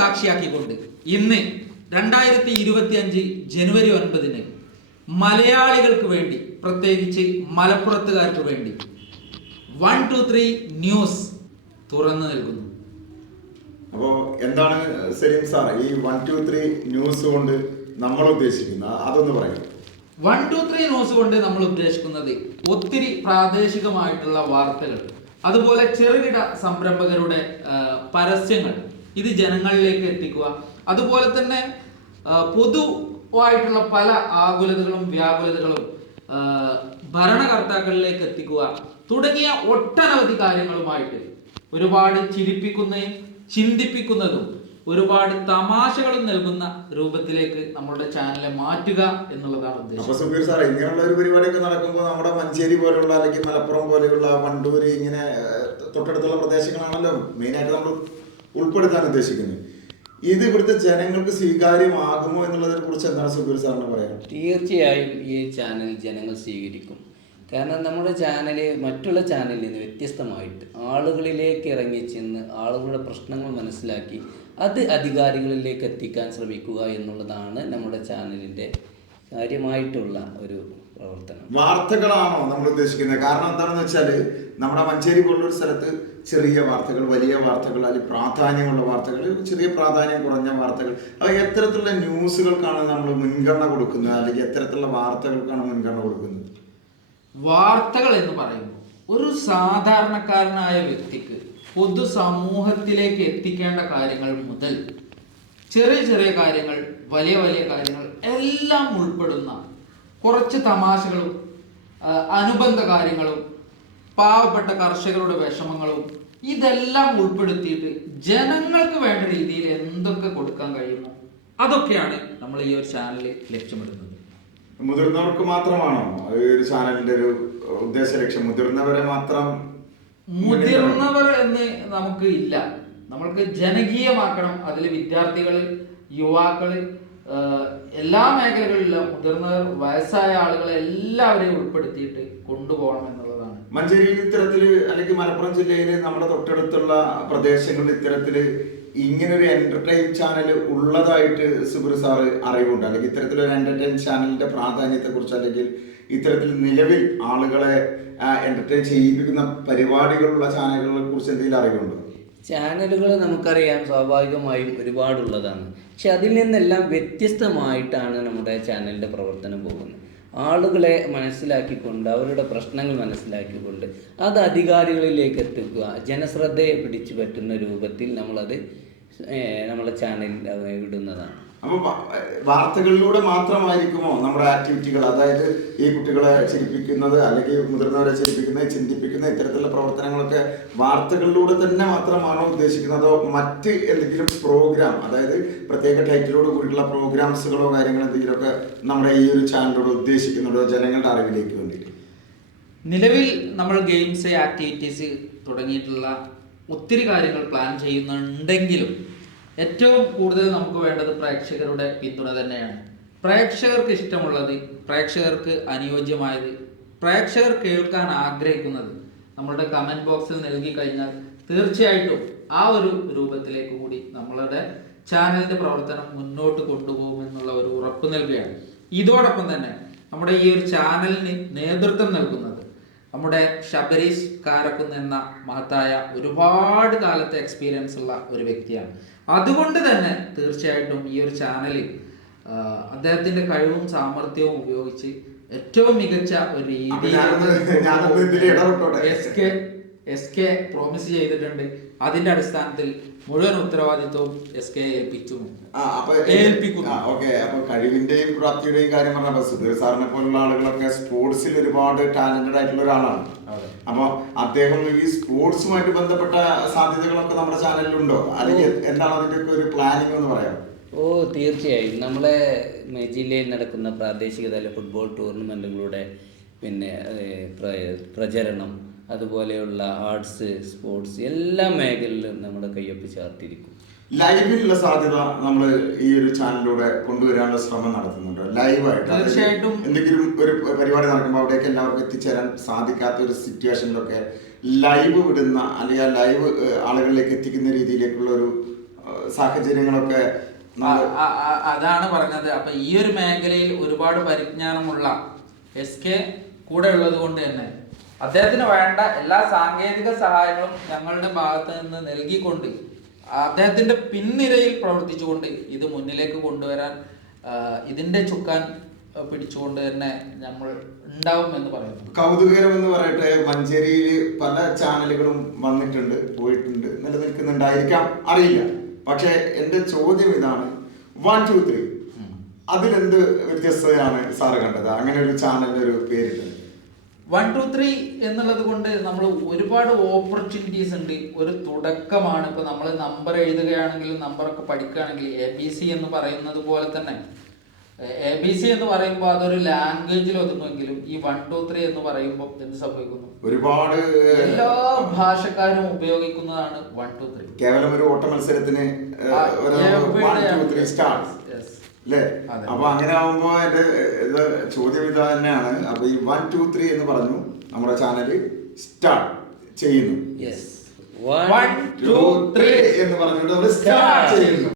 സാക്ഷിയാക്കിക്കൊണ്ട് ഇന്ന് 2025 ജനുവരി 9 മലയാളികൾക്ക് വേണ്ടി, പ്രത്യേകിച്ച് മലപ്പുറത്തുകാർക്ക് വേണ്ടി 123 ന്യൂസ് തുറന്നു നൽകുന്നു. അപ്പോൾ എന്താണ് സലീം സാർ ഈ 123 ന്യൂസ് കൊണ്ട് നമ്മൾ ഉദ്ദേശിക്കുന്നത്, അതൊന്ന് പറയാം. 123 ന്യൂസ് കൊണ്ട് നമ്മൾ ഉദ്ദേശിക്കുന്നത് ഒത്തിരി പ്രാദേശികമായിട്ടുള്ള വാർത്തകൾ, അതുപോലെ ചെറുകിട സംരംഭകരുടെ പരസ്യങ്ങൾ ഇത് ജനങ്ങളിലേക്ക് എത്തിക്കുക, അതുപോലെ തന്നെ പൊതുവായിട്ടുള്ള പല ആകുലതകളും വ്യാകുലതകളും ഭരണകർത്താക്കളിലേക്ക് എത്തിക്കുക തുടങ്ങിയ ഒട്ടനവധി കാര്യങ്ങളുമായിട്ട് ഒരുപാട് ചിരിപ്പിക്കുന്നതും ചിന്തിപ്പിക്കുന്നതും ഒരുപാട് തമാശകളും നൽകുന്ന രൂപത്തിലേക്ക് നമ്മുടെ ചാനലിനെ മാറ്റുക എന്നുള്ളതാണ് ഉദ്ദേശം. അപ്പൊ സുബീർ സാർ, ഇങ്ങനെയുള്ള ഒരു പരിപാടിയൊക്കെ നടക്കുമ്പോൾ നമ്മുടെ മഞ്ചേരി പോലുള്ള അല്ലെങ്കിൽ മലപ്പുറം പോലെയുള്ള വണ്ടൂര് ഇങ്ങനെ തൊട്ടടുത്തുള്ള പ്രദേശങ്ങളാണല്ലോ മെയിനായിട്ട് നമ്മൾ ഉൾപ്പെടുത്താൻ ഉദ്ദേശിക്കുന്നത്. ഇത് ഇവിടുത്തെ ജനങ്ങൾക്ക് സ്വീകാര്യമാകുമോ എന്നുള്ളതിനെ കുറിച്ച് എന്താണ് സുബീർ സാറിന് പറയാം? തീർച്ചയായും ഈ ചാനൽ ജനങ്ങൾ സ്വീകരിക്കും. കാരണം നമ്മുടെ ചാനൽ മറ്റുള്ള ചാനലിൽ നിന്ന് വ്യത്യസ്തമായിട്ട് ആളുകളിലേക്ക് ഇറങ്ങി ചെന്ന് ആളുകളുടെ പ്രശ്നങ്ങൾ മനസ്സിലാക്കി അത് അധികാരികളിലേക്ക് എത്തിക്കാൻ ശ്രമിക്കുക എന്നുള്ളതാണ് നമ്മുടെ ചാനലിൻ്റെ കാര്യമായിട്ടുള്ള ഒരു പ്രവർത്തനം. വാർത്തകളാണോ നമ്മൾ ഉദ്ദേശിക്കുന്നത്? കാരണം എന്താണെന്ന് വെച്ചാൽ നമ്മുടെ മഞ്ചേരി പോലുള്ളൊരു സ്ഥലത്ത് ചെറിയ വാർത്തകൾ, വലിയ വാർത്തകൾ, അല്ലെങ്കിൽ പ്രാധാന്യമുള്ള വാർത്തകൾ, ചെറിയ പ്രാധാന്യം കുറഞ്ഞ വാർത്തകൾ, അത് എത്തരത്തിലുള്ള ന്യൂസുകൾക്കാണ് നമ്മൾ മുൻഗണന കൊടുക്കുന്നത്, അല്ലെങ്കിൽ എത്തരത്തിലുള്ള വാർത്തകൾക്കാണ് മുൻഗണന കൊടുക്കുന്നത്? വാർത്തകൾ എന്ന് പറയുമ്പോൾ ഒരു സാധാരണക്കാരനായ വ്യക്തിക്ക് പൊതുസമൂഹത്തിലേക്ക് എത്തിക്കേണ്ട കാര്യങ്ങൾ മുതൽ ചെറിയ ചെറിയ കാര്യങ്ങൾ, വലിയ വലിയ കാര്യങ്ങൾ എല്ലാം ഉൾപ്പെടുന്ന കുറച്ച് തമാശകളും അനുബന്ധ കാര്യങ്ങളും പാവപ്പെട്ട കർഷകരുടെ വിഷമങ്ങളും ഇതെല്ലാം ഉൾപ്പെടുത്തിയിട്ട് ജനങ്ങൾക്ക് വേണ്ട രീതിയിൽ എന്തൊക്കെ കൊടുക്കാൻ കഴിയുമോ അതൊക്കെയാണ് നമ്മൾ ഈ ഒരു ചാനലിൽ ലക്ഷ്യമിടുന്നത്. മുതിർന്നവർക്ക് മാത്രമാണോ ഒരു ചാനലിന്റെ ഒരു ഉദ്ദേശ ലക്ഷ്യം? മുതിർന്നവരെ മാത്രം? മുതിർന്നവർ എന്ന് നമുക്ക് ഇല്ല, നമ്മൾക്ക് ജനകീയമാക്കണം. അതിൽ വിദ്യാർത്ഥികള്, യുവാക്കള്, എല്ലാ മേഖലകളിലും മുതിർന്നവർ, വയസ്സായ ആളുകളെ എല്ലാവരെയും ഉൾപ്പെടുത്തിയിട്ട് കൊണ്ടുപോകണം എന്നുള്ളതാണ്. മഞ്ചേരിയിൽ ഇത്തരത്തില് അല്ലെങ്കിൽ മലപ്പുറം ജില്ലയിൽ നമ്മുടെ തൊട്ടടുത്തുള്ള പ്രദേശങ്ങളിൽ ഇത്തരത്തില് ഇങ്ങനൊരു എന്റർടൈൻ ചാനൽ ഉള്ളതായിട്ട് സുബീർ സാറ് അറിവുണ്ട്? അല്ലെങ്കിൽ ഇത്തരത്തിലൊരു എന്റർടൈൻ ചാനലിന്റെ പ്രാധാന്യത്തെ കുറിച്ച്, അല്ലെങ്കിൽ ഇത്തരത്തിൽ നിലവിൽ ആളുകളെ എന്റർടൈൻ ചെയ്യിപ്പിക്കുന്ന പരിപാടികളുള്ള ചാനലുകളെ കുറിച്ച് എന്തെങ്കിലും അറിവുണ്ടോ? ചാനലുകൾ നമുക്കറിയാം സ്വാഭാവികമായും ഒരുപാടുള്ളതാണ്. പക്ഷെ അതിൽ നിന്നെല്ലാം വ്യത്യസ്തമായിട്ടാണ് നമ്മുടെ ചാനലിൻ്റെ പ്രവർത്തനം പോകുന്നത്. ആളുകളെ മനസ്സിലാക്കിക്കൊണ്ട്, അവരുടെ പ്രശ്നങ്ങൾ മനസ്സിലാക്കിക്കൊണ്ട് അത് അധികാരികളിലേക്ക് എത്തിക്കുക, ജനശ്രദ്ധയെ പിടിച്ചു പറ്റുന്ന രൂപത്തിൽ നമ്മളത് നമ്മളെ ചാനലിൽ ഇടുന്നതാണ്. അപ്പൊ വാർത്തകളിലൂടെ മാത്രമായിരിക്കുമോ നമ്മുടെ ആക്ടിവിറ്റികൾ? അതായത് ഈ കുട്ടികളെ ചിരിപ്പിക്കുന്നത്, അല്ലെങ്കിൽ മുതിർന്നവരെ ചിരിപ്പിക്കുന്നത്, ചിന്തിപ്പിക്കുന്ന ഇത്തരത്തിലുള്ള പ്രവർത്തനങ്ങളൊക്കെ വാർത്തകളിലൂടെ തന്നെ മാത്രമാണോ ഉദ്ദേശിക്കുന്നതോ മറ്റ് എന്തെങ്കിലും പ്രോഗ്രാം, അതായത് പ്രത്യേക ടൈറ്റിലോട് കൂടിയിട്ടുള്ള പ്രോഗ്രാംസുകളോ കാര്യങ്ങളോ എന്തെങ്കിലുമൊക്കെ നമ്മുടെ ഈ ഒരു ചാനലിലൂടെ ഉദ്ദേശിക്കുന്നുണ്ടോ ജനങ്ങളുടെ അറിവിലേക്ക് വേണ്ടിയിട്ട്? നിലവിൽ നമ്മൾ ഗെയിംസ്, ആക്ടിവിറ്റീസ് തുടങ്ങിയിട്ടുള്ള ഒത്തിരി കാര്യങ്ങൾ പ്ലാൻ ചെയ്യുന്നുണ്ടെങ്കിലും ഏറ്റവും കൂടുതൽ നമുക്ക് വേണ്ടത് പ്രേക്ഷകരുടെ പിന്തുണ തന്നെയാണ്. പ്രേക്ഷകർക്ക് ഇഷ്ടമുള്ളത്, പ്രേക്ഷകർക്ക് അനുയോജ്യമായത്, പ്രേക്ഷകർ കേൾക്കാൻ ആഗ്രഹിക്കുന്നത് നമ്മളുടെ കമൻറ്റ് ബോക്സിൽ നൽകി കഴിഞ്ഞാൽ തീർച്ചയായിട്ടും ആ ഒരു രൂപത്തിലേക്ക് കൂടി നമ്മളുടെ ചാനലിൻ്റെ പ്രവർത്തനം മുന്നോട്ട് കൊണ്ടുപോകുമെന്നുള്ള ഒരു ഉറപ്പ് നൽകുകയാണ്. ഇതോടൊപ്പം തന്നെ നമ്മുടെ ഈ ഒരു ചാനലിന് നേതൃത്വം നൽകുന്നത് നമ്മുടെ ശബരീഷ് കാരക്കുന്ന് എന്ന മഹത്തായ ഒരുപാട് കാലത്തെ എക്സ്പീരിയൻസ് ഉള്ള ഒരു വ്യക്തിയാണ്. അതുകൊണ്ട് തന്നെ തീർച്ചയായിട്ടും ഈ ഒരു ചാനലിൽ അദ്ദേഹത്തിന്റെ കഴിവും സാമർഥ്യവും ഉപയോഗിച്ച് ഏറ്റവും മികച്ച ഒരു രീതിയിൽ എസ് കെ പ്രോമിസ് ചെയ്തിട്ടുണ്ട്. അതിന്റെ അടിസ്ഥാനത്തിൽ മുഴുവൻ ഉത്തരവാദിത്വവും എസ് കെ ഏൽപ്പിക്കുന്നു. അപ്പൊ കഴിവിന്റെയും പ്രാപ്തിയുടെയും കാര്യം പറഞ്ഞപ്പോ സുധീർ സാറിനെ പോലുള്ള ആളുകളൊക്കെ സ്പോർട്സിൽ ഒരുപാട് ടാലന്റഡ് ആയിട്ടുള്ള ഒരാളാണ്. അപ്പൊ അദ്ദേഹം ഈ സ്പോർട്സുമായിട്ട് ബന്ധപ്പെട്ട സാധ്യതകളൊക്കെ നമ്മുടെ ചാനലിലുണ്ടോ, അല്ലെങ്കിൽ എന്താണ് അതിന്റെ ഒരു പ്ലാനിങ് എന്ന് പറയാം? ഓ തീർച്ചയായും. നമ്മളെ ജില്ലയിൽ നടക്കുന്ന പ്രാദേശിക തല ഫുട്ബോൾ ടൂർണമെൻറ്റുകളുടെ പിന്നെ പ്രചരണം, അതുപോലെയുള്ള ആർട്സ്, സ്പോർട്സ് എല്ലാ മേഖലയിലും നമ്മുടെ കയ്യൊപ്പ് ചേർത്തിരിക്കും. ലൈവിലുള്ള സാധ്യത നമ്മൾ ഈ ഒരു ചാനലിലൂടെ കൊണ്ടുവരാനുള്ള ശ്രമം നടത്തുന്നുണ്ട്. ലൈവായിട്ട് തീർച്ചയായിട്ടും എന്തെങ്കിലും ഒരു പരിപാടി നടക്കുമ്പോൾ അവിടേക്ക് എല്ലാവർക്കും എത്തിച്ചേരാൻ സാധിക്കാത്ത ഒരു സിറ്റുവേഷനിലൊക്കെ ലൈവ് വിടുന്ന, അല്ലെങ്കിൽ ആ ലൈവ് ആളുകളിലേക്ക് എത്തിക്കുന്ന രീതിയിലേക്കുള്ള ഒരു സാഹചര്യങ്ങളൊക്കെ അതാണ് പറഞ്ഞത്. അപ്പൊ ഈ ഒരു മേഖലയിൽ ഒരുപാട് പരിജ്ഞാനമുള്ള SK കൂടെ ഉള്ളത് കൊണ്ട് തന്നെ അദ്ദേഹത്തിന് വേണ്ട എല്ലാ സാങ്കേതിക സഹായങ്ങളും ഞങ്ങളുടെ ഭാഗത്ത് നിന്ന് നൽകിക്കൊണ്ട് അദ്ദേഹത്തിന്റെ പിൻനിരയിൽ പ്രവർത്തിച്ചുകൊണ്ട് ഇത് മുന്നിലേക്ക് കൊണ്ടുവരാൻ ഇതിന്റെ ചുക്കാൻ പിടിച്ചുകൊണ്ട് തന്നെ നമ്മൾ ഉണ്ടാവും എന്ന് പറയുന്നു. കൗതുകരം എന്ന് പറയട്ടെ, മഞ്ചേരിയിൽ പല ചാനലുകളും വന്നിട്ടുണ്ട്, പോയിട്ടുണ്ട്, നിലനിൽക്കുന്നുണ്ടായിരിക്കാം, അറിയില്ല. പക്ഷെ എൻ്റെ ചോദ്യം ഇതാണ്, 1 2 3 അതിലെന്ത് വ്യത്യസ്തതയാണ് സാറ് കണ്ടത്? അങ്ങനെ ഒരു ചാനലിന്റെ ഒരു പേരിട്ടത് 1 2 3 എന്നുള്ളത് കൊണ്ട് നമ്മൾ ഒരുപാട് ഓപ്പർച്യൂണിറ്റീസ് ഉണ്ട്. ഒരു തുടക്കമാണ്. ഇപ്പൊ നമ്മൾ നമ്പർ എഴുതുകയാണെങ്കിലും നമ്പറൊക്കെ പഠിക്കുകയാണെങ്കിൽ ABC എന്ന് പറയുന്നത് പോലെ തന്നെ ABC എന്ന് പറയുമ്പോൾ അതൊരു ലാംഗ്വേജിൽ ഒതുങ്ങുമെങ്കിലും ഈ 1 2 3 എന്ന് പറയുമ്പോൾ എന്ത് സംഭവിക്കുന്നു? ഒരുപാട് എല്ലാ ഭാഷക്കാരും ഉപയോഗിക്കുന്നതാണ് 1 2 3. കേവലം ഒരു ഓട്ട മത്സരത്തിന് 1 2 3 സ്റ്റാർട്ട് അല്ലേ? അപ്പൊ അങ്ങനെ ആവുമ്പോ എന്റെ ചോദ്യം ഇതാ തന്നെയാണ്. അപ്പൊ ഈ 1 2 3 എന്ന് പറഞ്ഞു നമ്മുടെ ചാനല് സ്റ്റാർട്ട് ചെയ്യുന്നു. 1 2 3 എന്ന് പറഞ്ഞുകൊണ്ട് നമ്മൾ സ്റ്റാർട്ട് ചെയ്യുന്നു.